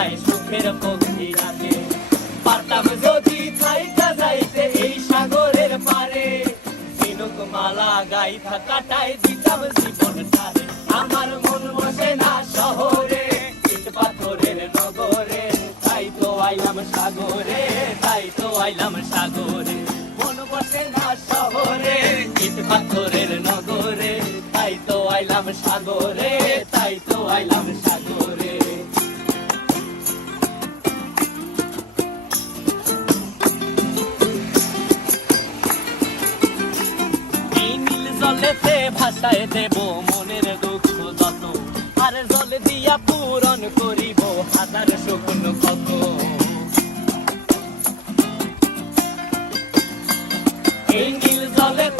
যায় সুখের পক্ষী রাতে। পারতাম যদি থাইকা যাইতে এই সাগরের পারে, ঝিনুক মালা গাইথা কাটায় দিতাম জীবনটারে। আমার মন বসে না শহরে, ইট পাথরের নগরে, তাই তো আইলাম সাগরে, তাই তো আইলাম সাগরে। মন বসে না শহরে, ইট পাথরের নগরে, তাই তো আইলাম সাগরে, তাই তো আইলাম সাগরে। এই নীল জলেতে ভাসায় দেব মনের দুঃখ যত, আর জল দিয়া পূরণ করিব হাজার শুকনো ক্ষত। এই নীল জলেতে